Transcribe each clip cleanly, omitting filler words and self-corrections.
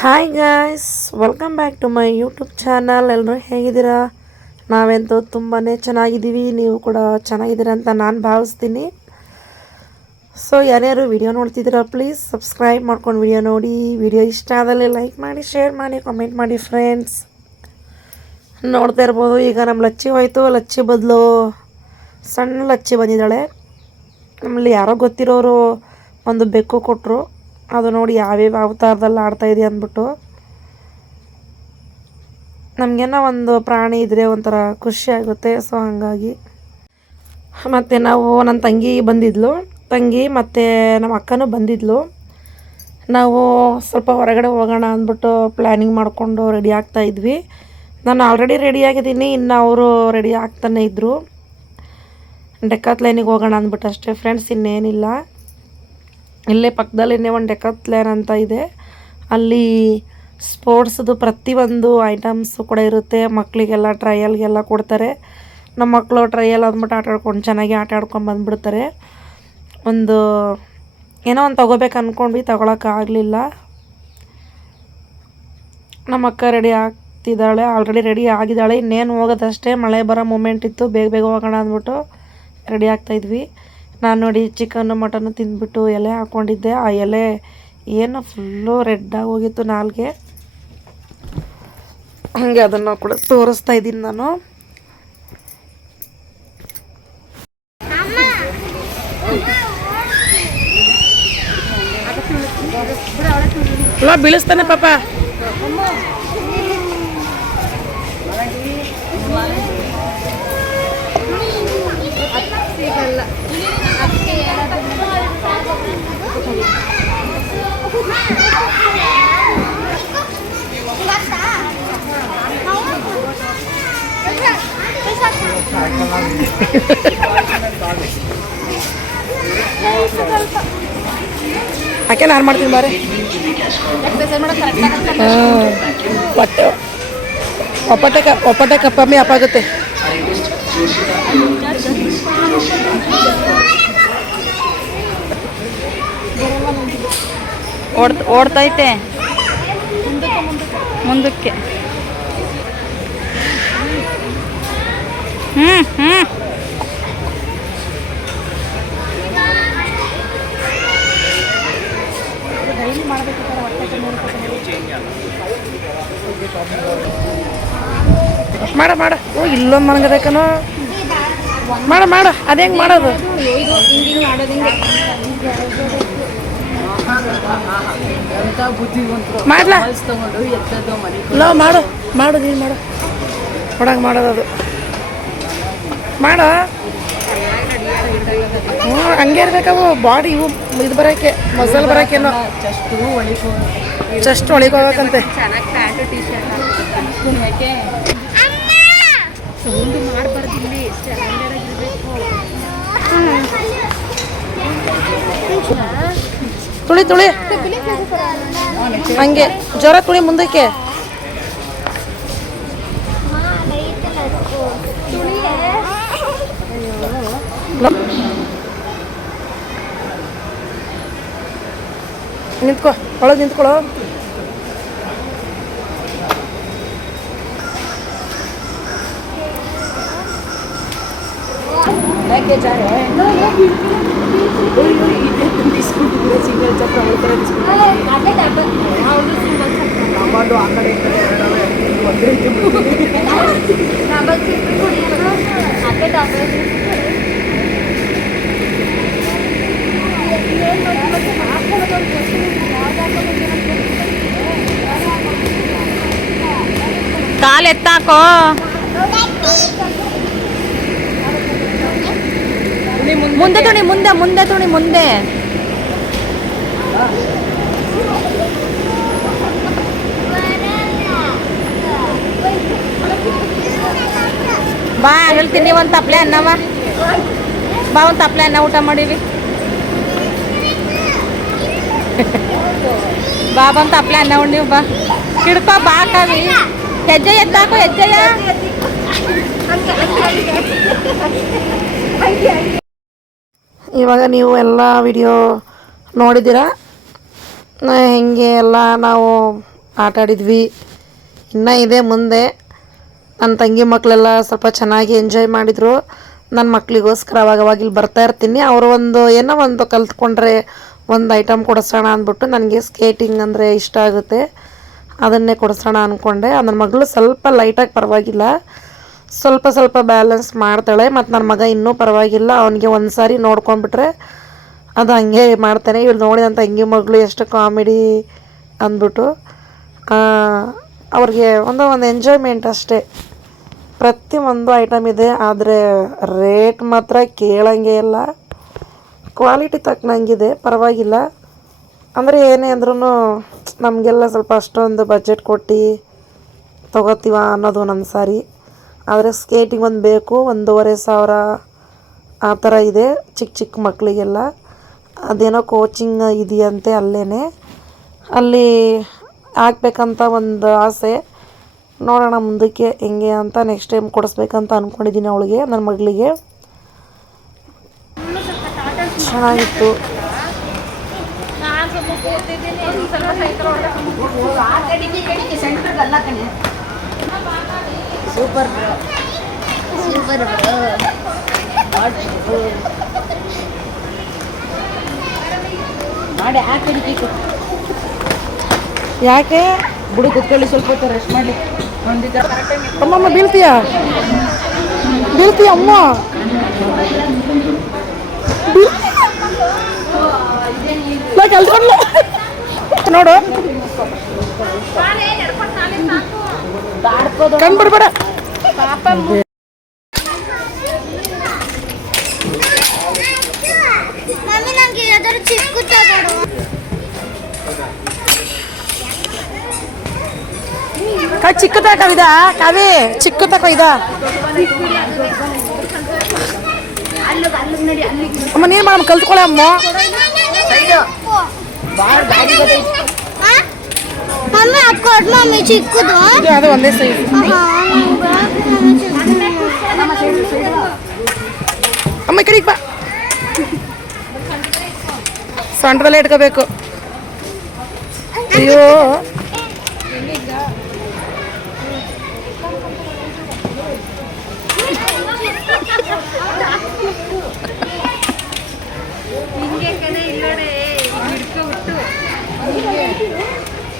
Hi guys, welcome back to my YouTube channel. ಎಲ್ಲರೂ ಹೇಗಿದ್ದೀರಾ? ನಾವಂತೂ ತುಂಬಾ ಚೆನ್ನಾಗಿದ್ದೀವಿ. ನೀವು ಕೂಡ ಚೆನ್ನಾಗಿದ್ದೀರಾ ಅಂತ ನಾನು ಭಾವಿಸ್ತೀನಿ. ಸೊ ಯಾರ್ಯಾರು ವಿಡಿಯೋ ನೋಡ್ತಿದ್ದೀರಾ ಪ್ಲೀಸ್ ಸಬ್ಸ್ಕ್ರೈಬ್ ಮಾಡ್ಕೊಂಡು ವಿಡಿಯೋ ನೋಡಿ. ವಿಡಿಯೋ ಇಷ್ಟ ಆದಲ್ಲಿ ಲೈಕ್ ಮಾಡಿ, ಶೇರ್ ಮಾಡಿ, ಕಾಮೆಂಟ್ ಮಾಡಿ ಫ್ರೆಂಡ್ಸ್. ನೋಡ್ತಾ ಇರ್ಬೋದು, ಈಗ ನಮ್ಮ ಲಚ್ಚಿ ಹೋಯ್ತು. ಲಚ್ಚಿ ಬದಲು ಸಣ್ಣ ಲಚ್ಚಿ ಬಂದಿದ್ದಾಳೆ. ನಮ್ಮಲ್ಲಿ ಯಾರೋ ಗೊತ್ತಿರೋರು ಒಂದು ಬೆಕ್ಕು ಕೊಟ್ಟರು. ಅದು ನೋಡಿ ಯಾವ್ಯಾವ ಅವತಾರದಲ್ಲಿ ಆಡ್ತಾಯಿದೆ ಅಂದ್ಬಿಟ್ಟು. ನಮಗೇನೋ ಒಂದು ಪ್ರಾಣಿ ಇದ್ದರೆ ಒಂಥರ ಖುಷಿ ಆಗುತ್ತೆ. ಸೊ ಹಾಗಾಗಿ ಮತ್ತು ನಾವು ನನ್ನ ತಂಗಿ ಬಂದಿದ್ಲು, ತಂಗಿ ಮತ್ತು ನಮ್ಮ ಅಕ್ಕನೂ ಬಂದಿದ್ಲು. ನಾವು ಸ್ವಲ್ಪ ಹೊರಗಡೆ ಹೋಗೋಣ ಅಂದ್ಬಿಟ್ಟು ಪ್ಲ್ಯಾನಿಂಗ್ ಮಾಡಿಕೊಂಡು ರೆಡಿ ಆಗ್ತಾಯಿದ್ವಿ. ನಾನು ಆಲ್ರೆಡಿ ರೆಡಿಯಾಗಿದ್ದೀನಿ, ಇನ್ನು ಅವರು ರೆಡಿ ಆಗ್ತಾನೆ ಇದ್ದರು. ಡೆಕಾತ್ಲೈನಿಗೆ ಹೋಗೋಣ ಅಂದ್ಬಿಟ್ಟು ಅಷ್ಟೇ ಫ್ರೆಂಡ್ಸ್, ಇನ್ನೇನಿಲ್ಲ. ಇಲ್ಲೇ ಪಕ್ಕದಲ್ಲೇ ಒಂದು ಡೆಕಾತ್ಲೈನ್ ಅಂತ ಇದೆ. ಅಲ್ಲಿ ಸ್ಪೋರ್ಟ್ಸ್ದು ಪ್ರತಿಯೊಂದು ಐಟಮ್ಸು ಕೂಡ ಇರುತ್ತೆ. ಮಕ್ಕಳಿಗೆಲ್ಲ ಟ್ರಯಲ್ಗೆಲ್ಲ ಕೊಡ್ತಾರೆ. ನಮ್ಮ ಮಕ್ಕಳು ಟ್ರಯಲ್ ಅಂದ್ಬಿಟ್ಟು ಆಟಾಡ್ಕೊಂಡು ಚೆನ್ನಾಗಿ ಆಟ ಆಡ್ಕೊಂಡು ಬಂದುಬಿಡ್ತಾರೆ. ಏನೋ ಒಂದು ತೊಗೋಬೇಕು ಅಂದ್ಕೊಂಡ್ವಿ, ತೊಗೊಳಕ್ಕಾಗಲಿಲ್ಲ. ನಮ್ಮ ಅಕ್ಕ ರೆಡಿ ಆಗ್ತಿದ್ದಾಳೆ, ಆಲ್ರೆಡಿ ರೆಡಿ ಆಗಿದ್ದಾಳೆ. ಇನ್ನೇನು ಹೋಗೋದಷ್ಟೇ, ಮಳೆ ಬರೋ ಮೂಮೆಂಟ್ ಇತ್ತು. ಬೇಗ ಬೇಗ ಹೋಗೋಣ ಅಂದ್ಬಿಟ್ಟು ರೆಡಿ ಆಗ್ತಾಯಿದ್ವಿ. ನಾನು ನೋಡಿ ಚಿಕನ್ನು ಮಟನ್ನು ತಿಂದ್ಬಿಟ್ಟು ಎಲೆ ಹಾಕ್ಕೊಂಡಿದ್ದೆ. ಆ ಎಲೆ ಏನು ಫುಲ್ಲು ರೆಡ್ಡಾಗಿ ಹೋಗಿತ್ತು ನಾಲ್ಗೆ. ಹಾಗೆ ಅದನ್ನು ಕೂಡ ತೋರಿಸ್ತಾ ಇದ್ದೀನಿ ನಾನು. ಅಲ್ಲ ಬೀಳಿಸ್ತಾನೆ ಪಾಪ. ಯಾಕೆ ನಾನು ಮಾಡ್ತೀನಿ ಬಾರೆ. ಒಪ್ಪಟ್ಟೆ ಕಪ್ಪಮ್ಮಿ ಅಪ್ಪಾಗುತ್ತೆ. ಓಡ್ತೈತೆ ಮುಂದಕ್ಕೆ. ಮಾಡ ಓ ಇಲ್ಲೊಂದು ಮನಗಬೇಕನೋ. ಮಾಡ ಅದು ಹೆಂಗೆ ಮಾಡೋದು? ಮಾಡ್ಲಾ ಮಾಡು ನೀನು ಮಾಡು. ಹೊಡಂಗೆ ಮಾಡೋದು ಅದು ಮಾಡ. ಹಂಗೆ ಇರ್ಬೇಕವು ಬಾಡಿ ಇವು ಇದು ಬರೋಕ್ಕೆ, ಮಸಲ್ ಬರೋಕ್ಕೇನೋ ಜಸ್ಟ್ ಒಳಗೆ ಹೋಗಕ್ಕಂತೆ. ತುಳಿ ಹಂಗೆ ಜ್ವರ ತುಳಿ ಮುಂದಕ್ಕೆ. ನಿಂತ್ಕೋ, ಒಳಗೆ ನಿಂತ್ಕೊಳ್ಳೋ. ಕಾಲು ಎತ್ತಾಕೋ. ಮುಂದೆ ತುಣಿ, ಮುಂದೆ ತುಣಿ, ಮುಂದೆ. ಬಾ ಹೇಳ್ತೀನಿ, ಒಂದು ತಪ್ಪಲೆ ಅನ್ನವ. ಬಾ ಒಂದು ತಪ್ಪಲೆ ಅನ್ನ ಊಟ ಮಾಡಿವಿ. ಬಾ ಒಂದು ತಪ್ಪಲೆ ಅನ್ನ ಉಂಡಿವಿ. ಬಾ ಹಿಡ್ಕೋ, ಬಾ ಕವಿ. ಹೆಜ್ಜೆ ಎತ್ತಾಕೋ, ಹೆಜ್ಜೆಯ. ಇವಾಗ ನೀವು ಎಲ್ಲ ವಿಡಿಯೋ ನೋಡಿದ್ದೀರಾ. ಹೇಗೆ ಎಲ್ಲ ನಾವು ಆಟ ಆಡಿದ್ವಿ. ಇನ್ನೂ ಇದೆ ಮುಂದೆ. ನನ್ನ ತಂಗಿ ಮಕ್ಕಳೆಲ್ಲ ಸ್ವಲ್ಪ ಚೆನ್ನಾಗಿ ಎಂಜಾಯ್ ಮಾಡಿದರು. ನನ್ನ ಮಕ್ಕಳಿಗೋಸ್ಕರ ಅವಾಗವಾಗ ಇಲ್ಲಿ ಬರ್ತಾ ಇರ್ತೀನಿ. ಅವರು ಏನೋ ಒಂದು ಕಲ್ತ್ಕೊಂಡ್ರೆ ಒಂದು ಐಟಮ್ ಕೊಡಿಸೋಣ ಅಂದ್ಬಿಟ್ಟು, ನನಗೆ ಸ್ಕೇಟಿಂಗ್ ಅಂದರೆ ಇಷ್ಟ ಆಗುತ್ತೆ, ಅದನ್ನೇ ಕೊಡಿಸೋಣ ಅಂದ್ಕೊಂಡೆ. ನನ್ನ ಮಗಳು ಸ್ವಲ್ಪ ಲೈಟಾಗಿ ಪರವಾಗಿಲ್ಲ, ಸ್ವಲ್ಪ ಬ್ಯಾಲೆನ್ಸ್ ಮಾಡ್ತಾಳೆ. ಮತ್ತು ನನ್ನ ಮಗ ಇನ್ನೂ ಪರವಾಗಿಲ್ಲ, ಅವನಿಗೆ ಒಂದು ಸಾರಿ ನೋಡ್ಕೊಂಡ್ಬಿಟ್ರೆ ಅದು ಹಂಗೆ ಮಾಡ್ತಾನೆ. ಇವಳು ನೋಡಿ ನನ್ನ ತಂಗಿ ಮಗಳು ಎಷ್ಟು ಕಾಮಿಡಿ ಅಂದ್ಬಿಟ್ಟು. ಅವ್ರಿಗೆ ಒಂದು ಎಂಜಾಯ್ಮೆಂಟ್ ಅಷ್ಟೇ. ಪ್ರತಿಯೊಂದು ಐಟಮ್ ಇದೆ, ಆದರೆ ರೇಟ್ ಮಾತ್ರ ಕೇಳಂಗೆ ಇಲ್ಲ. ಕ್ವಾಲಿಟಿ ತಕ್ಕನಂಗಿದೆ, ಪರವಾಗಿಲ್ಲ. ಅಂದರೆ ಏನೇ ಅಂದ್ರೂ ನಮಗೆಲ್ಲ ಸ್ವಲ್ಪ ಅಷ್ಟೊಂದು ಬಜೆಟ್ ಕೊಟ್ಟು ತೊಗೋತೀವ ಅನ್ನೋದು ನಮ್ಮ ಸಾರಿ. ಆದರೆ ಸ್ಕೇಟಿಂಗ್ ಒಂದು ಬೇಕು, 1,500 ಆ ಥರ ಇದೆ ಚಿಕ್ಕ ಮಕ್ಕಳಿಗೆಲ್ಲ. ಅದೇನೋ ಕೋಚಿಂಗ್ ಇದೆಯಂತೆ, ಅಲ್ಲಿ ಹಾಕ್ಬೇಕಂತ ಒಂದು ಆಸೆ. ನೋಡೋಣ ಮುಂದಕ್ಕೆ ಹೆಂಗೆ ಅಂತ. ನೆಕ್ಸ್ಟ್ ಟೈಮ್ ಕೊಡಿಸ್ಬೇಕಂತ ಅಂದ್ಕೊಂಡಿದ್ದೀನಿ ಅವಳಿಗೆ, ನನ್ನ ಮಗಳಿಗೆ. ಚೆನ್ನಾಗಿತ್ತು. ಸೂಪರ್ ಮಾಡಿ ಹಾಕಿ ಯಾಕೆ ಬುಡಿ ಕುತ್ಕೊಳ್ಳಿ, ಸ್ವಲ್ಪ ಹೊತ್ತು ರೆಸ್ಟ್ ಮಾಡಲಿ. ಅಮ್ಮಮ್ಮ ಬೀಳ್ತೀಯ ಅಮ್ಮ, ಕಲ್ತ್ಕೊಂಡ್ಲ ನೋಡು, ಕಣ್ಬಿಡ್ಬೇಡ. ಚಿಕ್ಕ ತಕವಿದ ಕಾವಿ, ಚಿಕ್ಕ ತಕೋ ಇದ ಅಮ್ಮ. ನೀನು ಮಾಡ ಕಲ್ತ್ಕೊಳ್ಳ ಅಮ್ಮ. ಚಿಕ್ಕದು ಅದು ಒಂದೇ ಸೈಜ್. ಅಮ್ಮ ಈ ಕಡೆಗೆ ಬಾ, ಸೊಂಟದಲ್ಲೇ ಇಟ್ಕೋಬೇಕು. ಅಯ್ಯೋ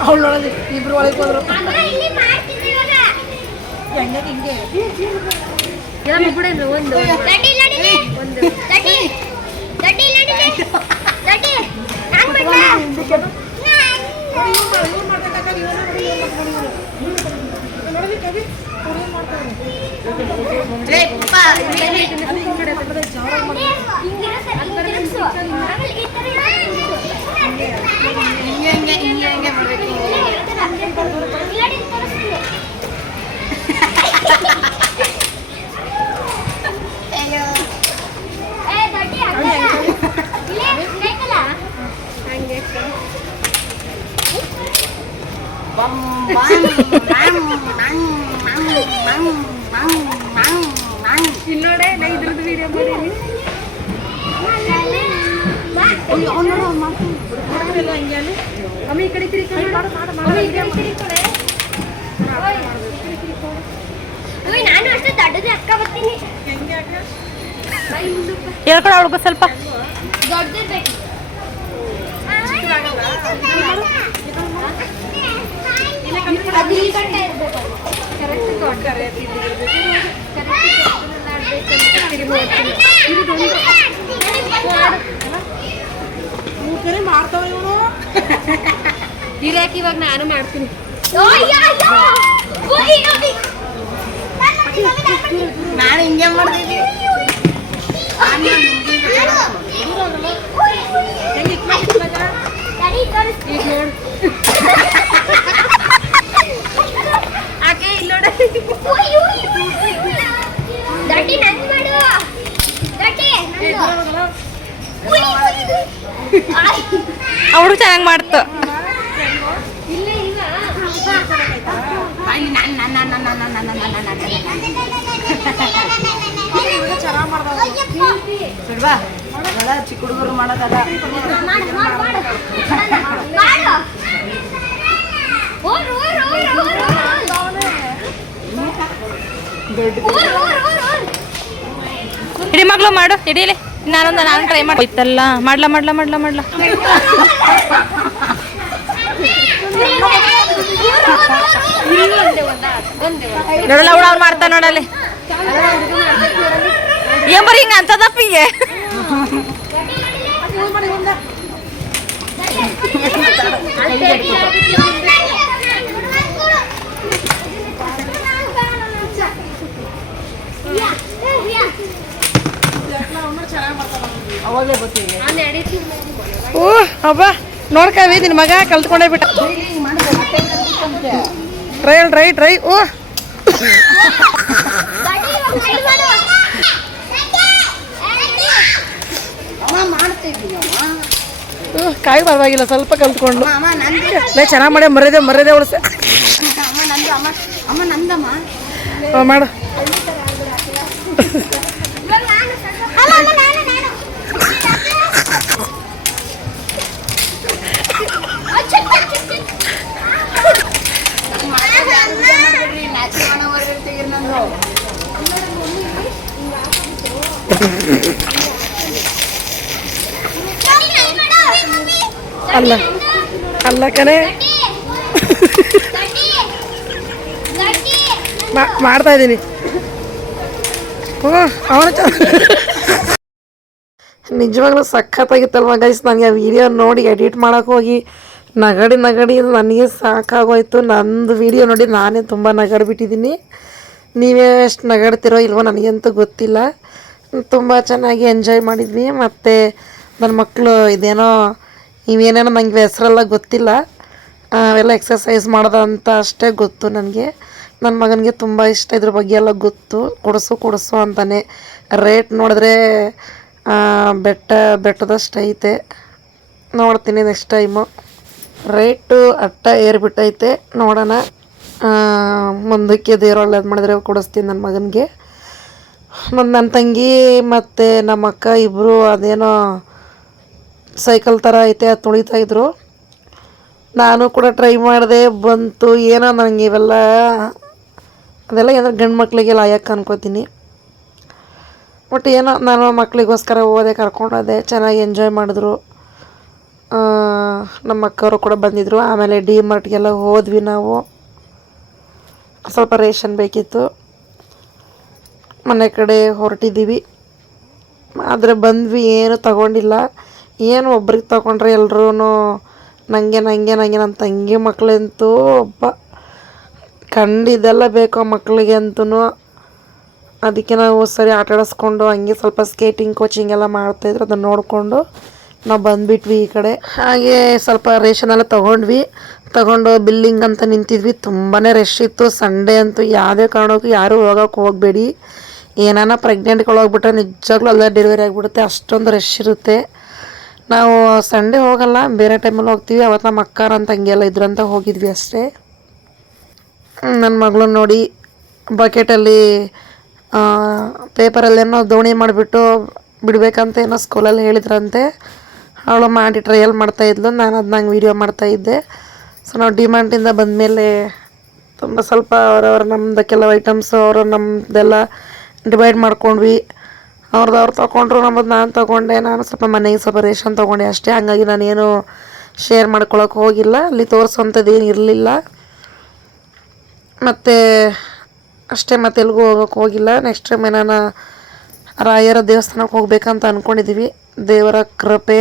ಅವಳು ನೋಡೋದು, ಇಬ್ರು ಒಳಗೆ ಹೋದ್ರು. ಇಲ್ಲೋಡೆ ನಾ ಇದ್ರದ್ದು ವಿಡಿಯೋ ಮಾಡೀನಿ. ಅಮ್ಮ ಈ ಕಡೆ ತಿರ್ಕೊಂಡು ನಾನು ಅಷ್ಟೇ ದೊಡ್ಡದೇ ಅಕ್ಕ ಬರ್ತೀನಿ. ಹೇಳ್ಕೊಳ ಅವಳಿಗೆ ಸ್ವಲ್ಪ ದೊಡ್ಡದೇ ಬೇಕು. ಅದು ಈ ಗಂಟೆ ಇರಬೇಕು, ಕರೆಕ್ಟ್ ಮಾಡ್ತಾವ ಇವನು. ಇರಾಕ್ ಇವಾಗ ನಾನು ಮಾಡ್ತೀನಿ. ನಾನು ಹಿಂಗೆ ಮಾಡ್ತಿದ್ದೆ. ಈಗ ನೋಡು ಆಕೆ ಇಲ್ಲ ನೋಡ. ಅವರು ಚೆನ್ನಾಗಿ ಮಾಡ್ತು. ಚಿಕ್ಕ ಹುಡುಗರು ಮಾಡೋದಲ್ಲ. ಹಿಡಿ ಮಗಳು ಮಾಡು ಹಿಡೀಲಿ ನಾನು ಟ್ರೈ ಮಾಡಿ ಹೋಯ್ತಲ್ಲ ಮಾಡ್ಲಾ ನೋಡಲ್ಲ ಅವ್ರು ಮಾಡ್ತಾ ನೋಡಲ್ಲಿ ಏನ್ ಬರೀ ಹಿಂಗ ಅಂತದಪ್ಪಿಗೆ ಓ ಹಬ್ಬ ನೋಡ್ಕವಿ ನಿನ್ನ ಮಗ ಕಲ್ತ್ಕೊಂಡೇ ಬಿಟ್ಟ ಟ್ರೈ ಓ ಕಾಯಿ ಪರವಾಗಿಲ್ಲ ಸ್ವಲ್ಪ ಕಲ್ತ್ಕೊಂಡು ಚೆನ್ನಾಗಿ ಮಾಡಿ ಮರ್ಯಾದೆ ಉಳಿಸ ಮಾಡು ಅಲ್ಲ ಕಣೆ ಮಾಡ್ತಾ ಇದ್ದೀನಿ ಅವನು ನಿಜವಾಗ್ಲೂ ಸಖತ್ತಾಗಿತ್ತಲ್ವ ಗೈಸ್. ನನಗೆ ಆ ವಿಡಿಯೋ ನೋಡಿ ಎಡಿಟ್ ಮಾಡೋಕೆ ಹೋಗಿ ನಗಡಿ ನನಗೆ ಸಾಕಾಗೋಯ್ತು. ನಂದು ವಿಡಿಯೋ ನೋಡಿ ನಾನೇ ತುಂಬ ನಗಡ್ಬಿಟ್ಟಿದ್ದೀನಿ. ನೀವೇ ಎಷ್ಟು ನಗಡ್ತಿರೋ ಇಲ್ವೋ ನನಗಂತೂ ಗೊತ್ತಿಲ್ಲ. ತುಂಬ ಚೆನ್ನಾಗಿ ಎಂಜಾಯ್ ಮಾಡಿದ್ವಿ. ಮತ್ತು ನನ್ನ ಮಕ್ಕಳು ಇವೇನೇನೋ ನನಗೆ ಹೆಸರೆಲ್ಲ ಗೊತ್ತಿಲ್ಲ, ಅವೆಲ್ಲ ಎಕ್ಸಸೈಸ್ ಮಾಡೋದು ಅಂತ ಅಷ್ಟೇ ಗೊತ್ತು ನನಗೆ. ನನ್ನ ಮಗನಿಗೆ ತುಂಬ ಇಷ್ಟ ಇದ್ರ ಬಗ್ಗೆ ಎಲ್ಲ ಗೊತ್ತು. ಕೊಡಿಸು ಅಂತಾನೆ. ರೇಟ್ ನೋಡಿದ್ರೆ ಬೆಟ್ಟದಷ್ಟು ಐತೆ. ನೋಡ್ತೀನಿ ನೆಕ್ಸ್ಟ್ ಟೈಮು. ರೇಟು ಏರ್ಬಿಟ್ಟೈತೆ. ನೋಡೋಣ, ಮುಂದಕ್ಕೆ ದೇವ್ರು ಒಳ್ಳೇದು ಮಾಡಿದ್ರೆ ಕೊಡಿಸ್ತೀನಿ ನನ್ನ ಮಗನಿಗೆ. ಮತ್ತು ನನ್ನ ತಂಗಿ ಮತ್ತು ನಮ್ಮ ಅಕ್ಕ ಇಬ್ಬರು ಅದೇನೋ ಸೈಕಲ್ ಥರ ಐತೆ ಅದು ತುಳಿತಾಯಿದ್ರು. ನಾನು ಕೂಡ ಟ್ರೈ ಮಾಡಿದೆ, ಬಂತು. ಏನೋ ನನಗೆ ಅದೆಲ್ಲ ಏನೋ ಗಂಡು ಮಕ್ಕಳಿಗೆಲ್ಲ ಆಯಕ್ಕೆ ಅನ್ಕೋತೀನಿ. ಬಟ್ ಏನೋ ನಾನು ಮಕ್ಕಳಿಗೋಸ್ಕರ ಹೋದೆ, ಕರ್ಕೊಂಡೋದೆ. ಚೆನ್ನಾಗಿ ಎಂಜಾಯ್ ಮಾಡಿದ್ರು. ನಮ್ಮ ಅಕ್ಕವರು ಕೂಡ ಬಂದಿದ್ದರು. ಆಮೇಲೆ ಡಿ-ಮಾರ್ಟ್ಗೆಲ್ಲ ಹೋದ್ವಿ. ನಾವು ಸ್ವಲ್ಪ ರೇಷನ್ ಬೇಕಿತ್ತು, ಮನೆ ಕಡೆ ಹೊರಟಿದ್ದೀವಿ. ಆದರೆ ಬಂದ್ವಿ, ಏನು ತಗೊಂಡಿಲ್ಲ. ಏನು ಒಬ್ರಿಗೆ ತಗೊಂಡ್ರೆ ಎಲ್ಲರೂ ನನಗೆ ನನ್ನ ತಂಗಿ ಮಕ್ಕಳಂತೂ ಕಂಡಿದ್ದೆಲ್ಲ ಬೇಕು ಮಕ್ಕಳಿಗೆ ಅಂತೂ. ಅದಕ್ಕೆ ನಾವು ಸರಿ ಆಟ ಆಡಿಸ್ಕೊಂಡು ಹಂಗೆ ಸ್ವಲ್ಪ ಸ್ಕೇಟಿಂಗ್ ಕೋಚಿಂಗ್ ಎಲ್ಲ ಮಾಡ್ತಾಯಿದ್ರು. ಅದನ್ನು ನೋಡಿಕೊಂಡು ನಾವು ಬಂದುಬಿಟ್ವಿ ಈ ಕಡೆ. ಹಾಗೆ ಸ್ವಲ್ಪ ರೇಷನ್ ಎಲ್ಲ ತಗೊಂಡು ಬಿಲ್ಲಿಂಗ್ ಅಂತ ನಿಂತಿದ್ವಿ. ತುಂಬಾ ರಶ್ ಇತ್ತು. ಸಂಡೇ ಅಂತೂ ಯಾವುದೇ ಕಾರಣಕ್ಕೂ ಯಾರೂ ಹೋಗೋಕೆ ಹೋಗಬೇಡಿ. ಏನಾನ ಪ್ರೆಗ್ನೆಂಟ್ಗಳು ಹೋಗ್ಬಿಟ್ರೆ ನಿಜವಾಗ್ಲೂ ಅಲ್ಲೇ ಡೆಲಿವರಿ ಆಗಿಬಿಡುತ್ತೆ, ಅಷ್ಟೊಂದು ರಶ್ ಇರುತ್ತೆ. ನಾವು ಸಂಡೇ ಹೋಗಲ್ಲ, ಬೇರೆ ಟೈಮಲ್ಲಿ ಹೋಗ್ತೀವಿ. ಅವತ್ತು ನಮ್ಮ ಅಕ್ಕಾರ ಅಂತ ಹಂಗೆಲ್ಲ ಇದ್ರಂತ ಹೋಗಿದ್ವಿ ಅಷ್ಟೇ. ನನ್ನ ಮಗಳು ನೋಡಿ ಬಕೆಟಲ್ಲಿ ಪೇಪರಲ್ಲೇನೋ ದೋಣಿ ಮಾಡಿಬಿಟ್ಟು ಬಿಡಬೇಕಂತ ಏನೋ ಸ್ಕೂಲಲ್ಲಿ ಹೇಳಿದ್ರಂತೆ. ಅವಳು ಮಾಡಿ ಟ್ರಯಲ್ ಮಾಡ್ತಾಯಿದ್ಲು. ನಾನು ಅದನ್ನ ಹಂಗೆ ವೀಡಿಯೋ ಮಾಡ್ತಾಯಿದ್ದೆ. ಸೊ ನಾವು ಡಿಮಾರ್ಟಿಂದ ಬಂದಮೇಲೆ ತುಂಬ ಸ್ವಲ್ಪ ಅವರವ್ರ ನಮ್ಮದು ಕೆಲವು ಐಟಮ್ಸು ಅವರು ನಮ್ಮದೆಲ್ಲ ಡಿವೈಡ್ ಮಾಡ್ಕೊಂಡ್ವಿ. ಅವ್ರು ತೊಗೊಂಡ್ರು, ನಮ್ಮದು ನಾನು ತೊಗೊಂಡೆ. ನಾನು ಸ್ವಲ್ಪ ಮನೆಗೆ ಸ್ವಲ್ಪ ರೇಷನ್ ತೊಗೊಂಡೆ ಅಷ್ಟೇ. ಹಂಗಾಗಿ ನಾನೇನು ಶೇರ್ ಮಾಡ್ಕೊಳಕ್ಕೆ ಹೋಗಿಲ್ಲ. ಅಲ್ಲಿ ತೋರಿಸೋಂಥದ್ದು ಏನು ಇರಲಿಲ್ಲ. ಮತ್ತು ಅಷ್ಟೇ, ಮತ್ತೆ ಎಲ್ಲಿಗೂ ಹೋಗೋಕೆ ಹೋಗಿಲ್ಲ. ನೆಕ್ಸ್ಟ್ ಟೈಮ್ ಏನಾನ ರಾಯರ ದೇವಸ್ಥಾನಕ್ಕೆ ಹೋಗ್ಬೇಕಂತ ಅಂದ್ಕೊಂಡಿದ್ದೀವಿ, ದೇವರ ಕೃಪೆ.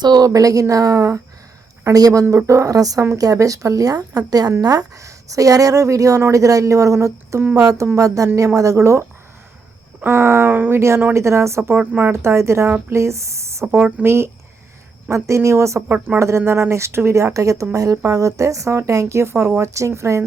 ಸೊ ಬೆಳಗಿನ ಅಡುಗೆ ಬಂದ್ಬಿಟ್ಟು ರಸಮ್, ಕ್ಯಾಬೇಜ್ ಪಲ್ಯ ಮತ್ತು ಅನ್ನ. ಸೊ ಯಾರ್ಯಾರು ವಿಡಿಯೋ ನೋಡಿದ್ದೀರಾ ಇಲ್ಲಿವರೆಗೂ ತುಂಬ ಧನ್ಯವಾದಗಳು. ವಿಡಿಯೋ ನೋಡಿದ್ದೀರಾ, ಸಪೋರ್ಟ್ ಮಾಡ್ತಾ ಇದ್ದೀರಾ. Please support me. ಮತ್ತು ನೀವು ಸಪೋರ್ಟ್ ಮಾಡೋದ್ರಿಂದ ನಾನು ನೆಕ್ಸ್ಟ್ ವಿಡಿಯೋ ಹಾಕೋಕ್ಕೆ ತುಂಬ ಹೆಲ್ಪ್ ಆಗುತ್ತೆ. So thank you for watching friends.